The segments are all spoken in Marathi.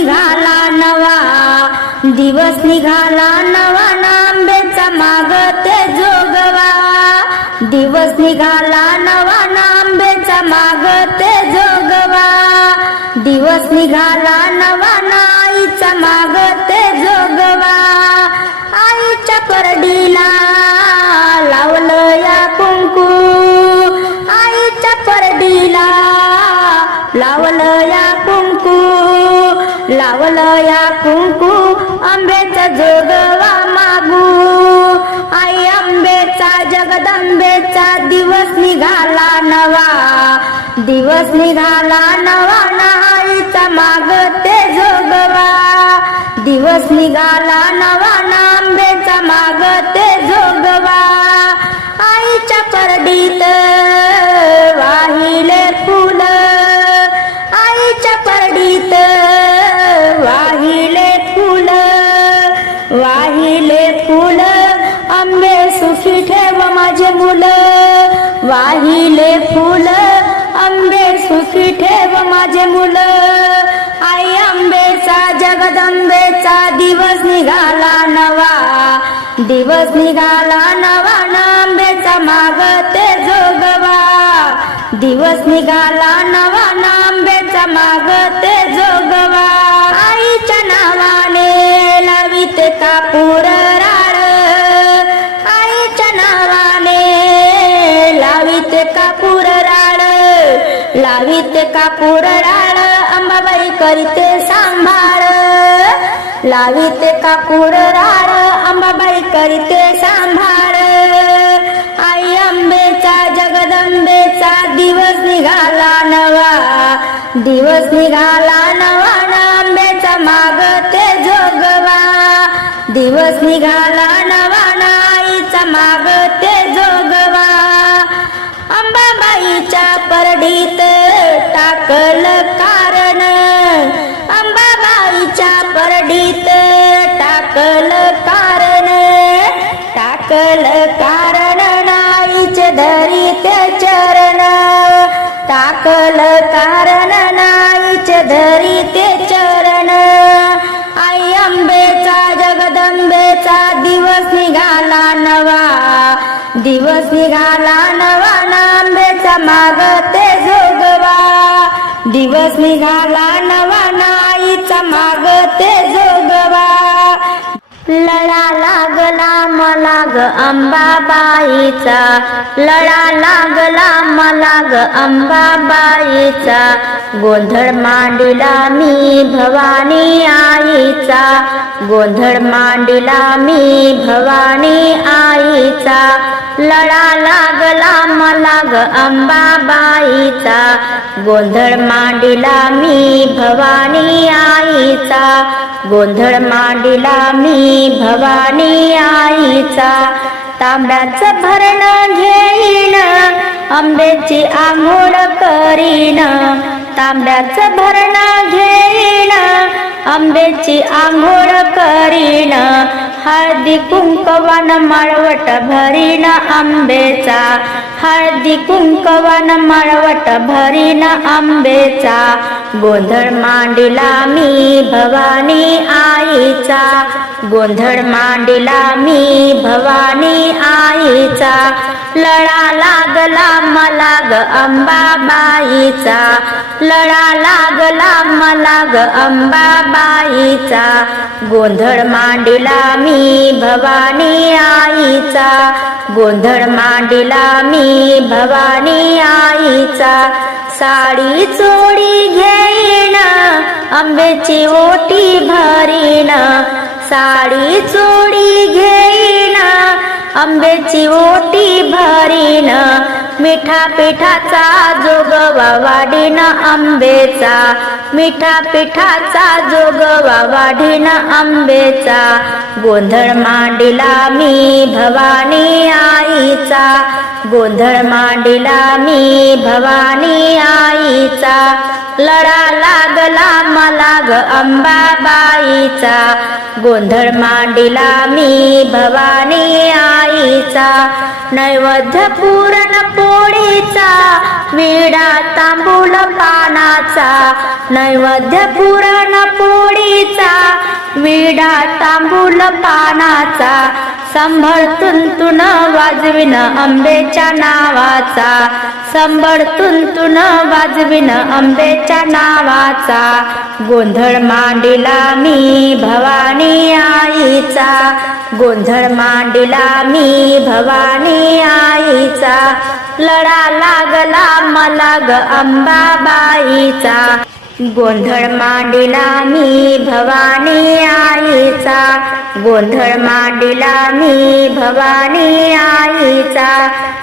निघाला नवा. दिवस निघाला नवा. नांबेचा माग ते जोगवा. दिवस निघाला नवा. नांबेचा माग ते जोगवा. दिवस निघाला नवा. नाईचा माग ते जोगवा. आईच्या परडीला लावलं या कुंकू. आईच्या परडीला लावलं या कुंकू. लावलं या कुंकू आंब्याचा जोगवा मागू. आई आंबेचा जगदंबेचा दिवस निघाला नवा. दिवस निघाला नवा नाईचा माग ते जोगवा. दिवस निघाला नवा नांबेचा माग ते जोगवा. आईच्या परडीत वाहिले फुल. वाहिले फुल आंबे सुखी ठेव माझे मुलं. आई आंबेचा जगदंबेचा दिवस निघाला नवा. दिवस निघाला नवा नांबेचा माग ते जोगवा. दिवस निघाला नवा नांबेचा माग ते जोगवा. आईच्या नावाने लवित कापूर लावित कापूर राळ अंबाबाई करीते सांभाळ. लावित कापूर राळ अंबाबाई करीते सांभाळ. आई अंबेचा जगदंबेचा दिवस निघाला नवा. दिवस निघाला नवा नांबेचा माग ते जोगवा. दिवस निघाला नवा टाकल कारण अंबाबाईच्या परडीत टाकल कारण टाकल कारण नाईच धरीते चरण. टाकल कारण नाईच धरीते चरण. आई अंबेचा जगदंबेचा दिवस निघाला नवा. दिवस निघाला नवा नांबेचा मागते झो दिवस निघाला नवा नाईचा माग ते जोगवा. लळा लागला मला ग अंबाबाईचा. लळा लागला मला ग अंबाबाईचा. गोंधळ मांडिला मी भवानी आईचा. गोंधळ मांडिला मी भवानी आईचा. लळा लागला मला ग अंबाबाईचा. गोंधळ मांडिला मी भवानी आईचा. गोंधळ मांडिला मी भवानी आईचा. तांब्याचं भरण घेईन आंब्याची आंघोळ करीन. तांब्याचं भरण घेईन आंब्याची आंघोळ करीन. हळदी कुंकवान माळवट भरीन आंबेचा. हळदी कुंकवान माळवट भरीन आंबेचा. गोंधळ मांडिला मी भवानी आईचा. गोंधळ मांडिला मी भवानी आईचा. लळा लागला मला ग अंबाबाईचा. लळा लागला मला ग अंबाबाईचा. गोंधळ मांडिला मी भवानी आईचा. गोंधळ मांडिला मी भवानी आईचा. साडी चोडी घेईन आंब्याची ओटी भरीन साडी चोडी घेईन आंब्याची ओटी भरीन मिठा पिठाचा जोगवा वाढीन आंबेचा मिठा पिठाचा जोगवा वाढीन आंबेचा गोंधळ मांडिला मी भवानी आईचा गोंधळ मांडिला मी भवानी आईचा. लढा लागला मला ग अंबाबाईचा. गोंधळ मांडिला मी भवानी आईचा. नैवध्य पूरण पोळीचा विडा तांबूल पानाचा. नैवेद्य पुरण पोळीचा विडा तांबूल पानाचा. संभळ तुंतुन वाजविन आंबेच्या नावाचा. संभळ तुंतुन वाजविन आंबेच्या नावाचा. गोंधळ मांडिला मी भवानी आईचा. गोंधळ मांडिला मी भवानी आईचा. लढा लागला मला ग अंबाबाईचा गोंधळ मांडिला मी भवानी आईचा. गोंधळ मांडिला मी भवानी आईचा.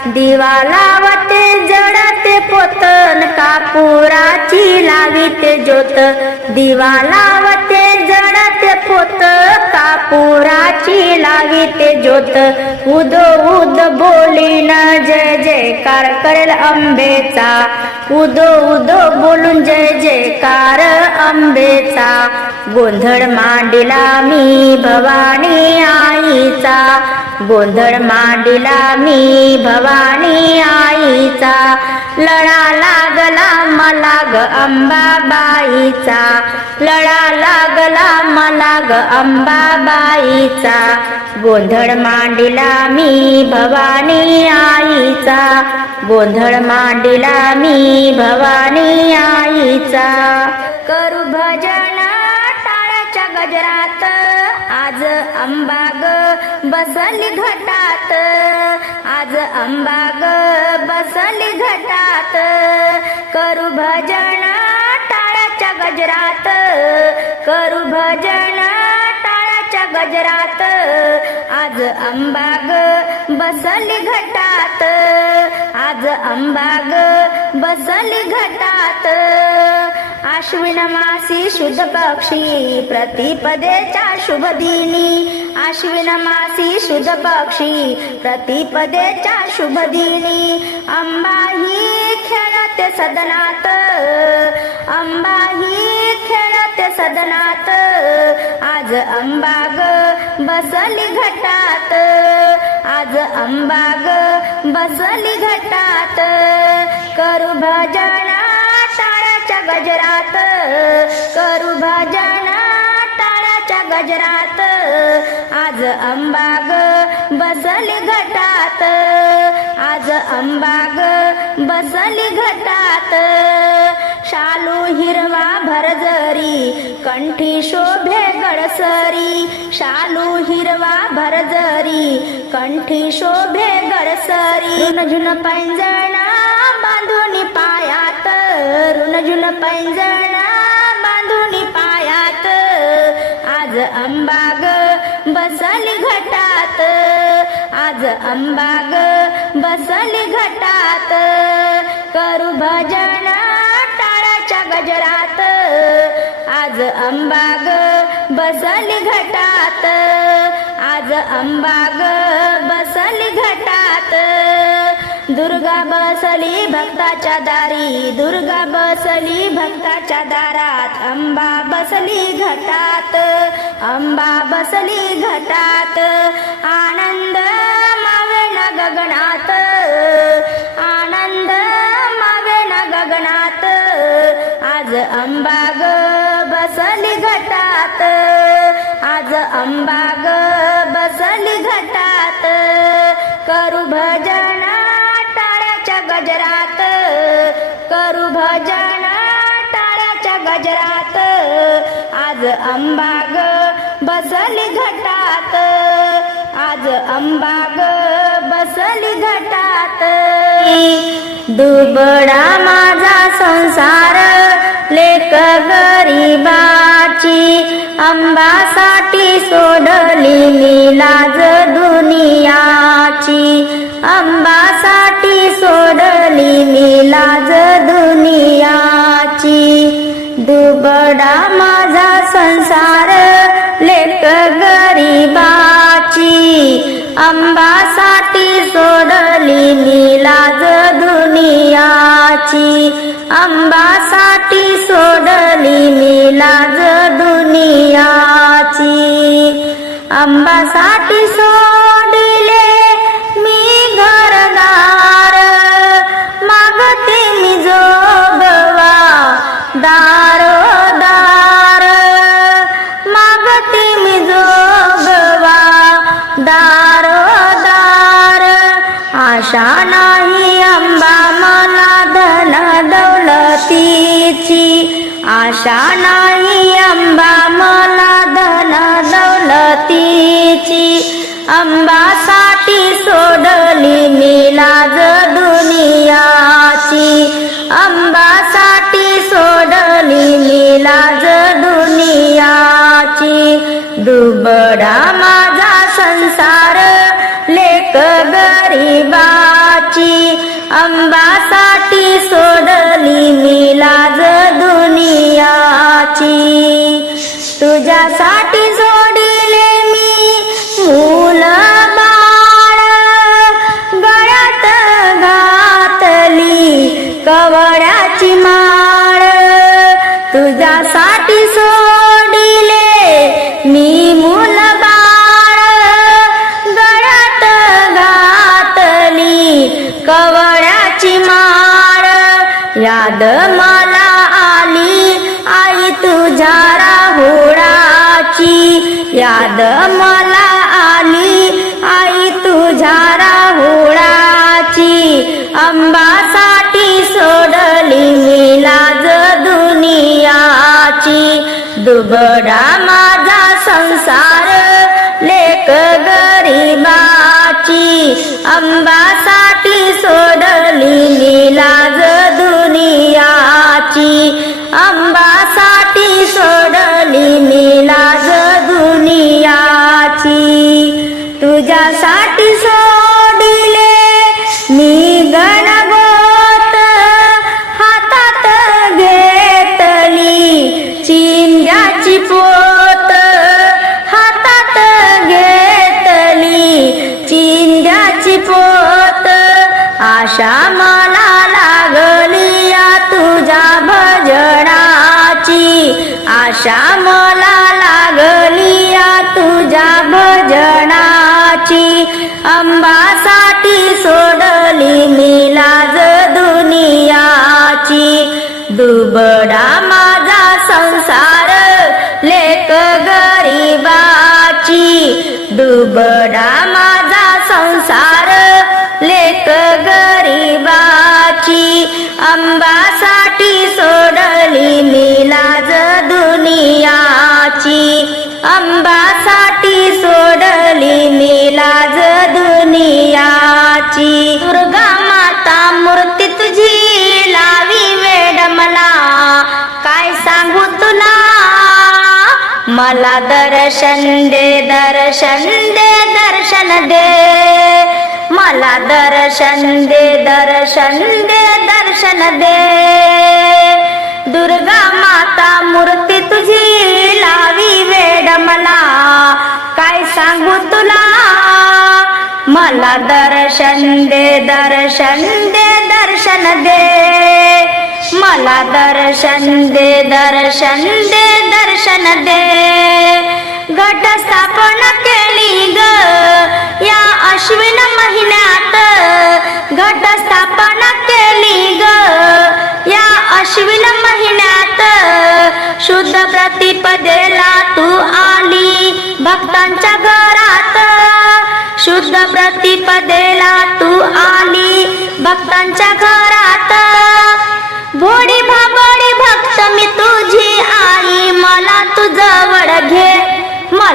दिवा लावते जडत पोतन कापुराची लावित ज्योत. दिवा लावते जडते पोत कापुराची लावित ज्योत. उद उद बोलीन जय जयकार करेल अंबेचा उदो उदो बोलून जय जयकार अंबेचा गोंधळ मांडिला मी भवानी आईचा. गोंधळ मांडिला मी भवानी आईचा. लढा लागला मला ग अंबाबाईचा. लढा लागला मला ग अंबाबाईचा. गोंधळ मांडिला मी भवानी आईचा. गोंधळ मांडिला मी भवानी आईचा. करू भजन टाळ्याच्या गजरात. आज अंबा बसली घटात आज अंबाग बसली घटात. करू भजन टाळाच्या गजरात करू भजन टाळाच्या गजरात. आज अंबाग बसली घटात आज अंबाग बसली घटात. आश्विन मासी शुद्ध पक्षी प्रतिपदेच्या शुभ दिनी आश्विन मासी शुद्ध पक्षी प्रतिपदेच्या शुभ दिनी अंबाही खेळते सदनात। अंबाही खेळते सदनात। आज अंबाग बसली घटात। आज अंबाग बसली घटात। करू भजन गजरात. करू भजन टाळ्याच्या गजरात. आज अंबाग बसली घटात. आज अंबाग बसली घटात. शालू हिरवा भरजरी कंठी शोभे गडसरी. शालू हिरवा भरजरी कंठी शोभे गडसरी. रुनझुन पैंजणा तरुण जुन पैंजणा बांधून पायात. आज अंबाग बसली घटात. आज अंबाग बसली घटात. करू भजन टाळाच्या गजरात. आज अंबाग बसली घटात. आज अंबाग बसली दुर्गा बसली भक्ताच्या दारी दुर्गा बसली भक्ताच्या दारात अंबा बसली घटात अंबा बसली घटात. आज अंबाग बसली घटात. आज अंबाग बसली घटात. दुबडा माझा संसार लेक गरीबाची अंबासाठी सोडली मी लाज दुनियाची. अंबासाठी सोडली मी लाज दुनियाची. दुबडा संसार लेक गरीबाची. आंबासाठी सोडली मी लाज दुनियाची. आंबासाठी सोडली मी लाज दुनियाची. आंबासाठी सोड अंबासाठी सोडली मी लाज दुनियाची. अंबासाठी सोडली मी लाज दुनियाची. दुबडा माझा संसार लेक गरीबाची. अंबासाठी सोडली मी लाज दुनियाची. तुझ्यासाठी याद मला आली. आई तुझ्या राहुळाची. याद मला आली. आई तुझ्या राहुळाची. अंबासाठी सोडली मी लाज दुनियाची. दुबडा माझा संसार लेक गरीबाची. अंबासाठी सोडली आंबासाठी सोडली मी लाज दुनियाची. तुझ्यासाठी सोडिले मी गणगोत हातात घेतली. चिंध्याची पोत हातात घेतली. चिंध्याची पोत आशा श्यामला मला लागली या तुझ्या भजनाची. अंबासाठी सोडली मी लाज दुनियाची. दुबडा माझा संसार लेक गरीबाची. दुबडा माझा संसार लेक गरीबाची. अंबासाठी अंबासाठी सोडली मी लाज दुनियाची. दुर्गा माता मूर्ती तुझी लावी वेड मला काय सांगू तुला? मला दर्शन दे दर्शन दे दर्शन दे. मला दर्शन दे दर्शन दे दर्शन दे. दुर्गा माता मूर्ती तुझी लावी वेड मला. काय सांगू तुला? मला दर्शन दे दर्शन दे दर्शन दे. मला दर्शन दे दर्शन दे दर्शन दे. घट स्थापन केली ग या अश्विन महिन्यात. घट स्थापन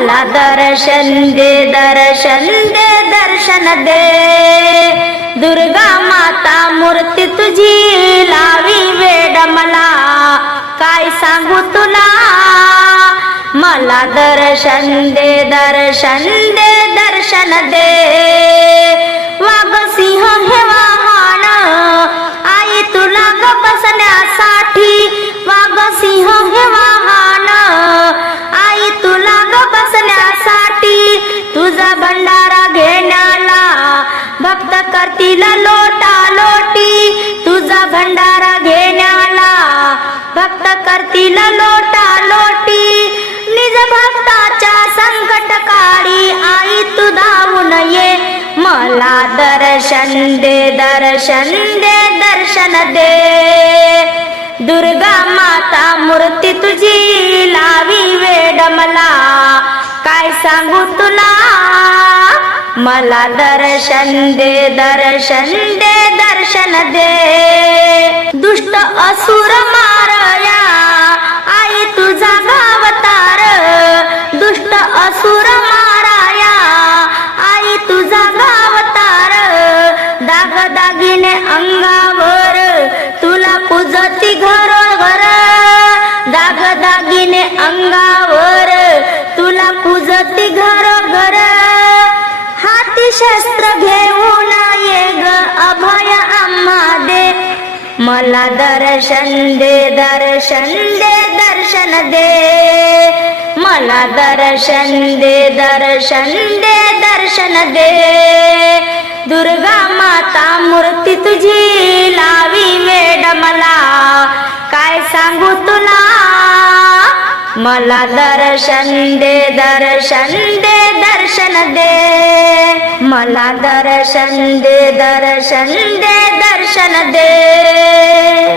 मला दर्शन दे दर्शन दे दर्शन दे. दुर्गा माता मूर्ती तुझी लावी वेड मला. काय सांगू तुला? मला दर्शन दे दर्शन दे दर्शन दे. वाघ सिंह हे वाहन आई तुला ग बसण्यासाठी. वाघ सिंह हे वाहन भंडारा घेण्याला. भक्त करतील लोटा लोटी. तुझा भंडारा घेण्याला. भक्त करतील लोटा लोटी. निज भक्ताच्या संकट काळी आई तू धावून ये. मला दर्शन दे दर्शन दे दर्शन दे. दुर्गा माता मूर्ती तुझी लावी वेड मला. काय सांगू तुला? मला दर्शन दे दर्शन दे दर्शन दे. दुष्ट असू मला दर्शन दे दर्शन दे दर्शन दे. मला दर्शन दे दर्शन दे दर्शन दे. दुर्गा माता मूर्ती तुझी लावी वेड मला काय सांगू तुला? मला दर्शन दे दर्शन दे दर्शन दे. मला दर्शन दे दर्शन दे दर्शन दे.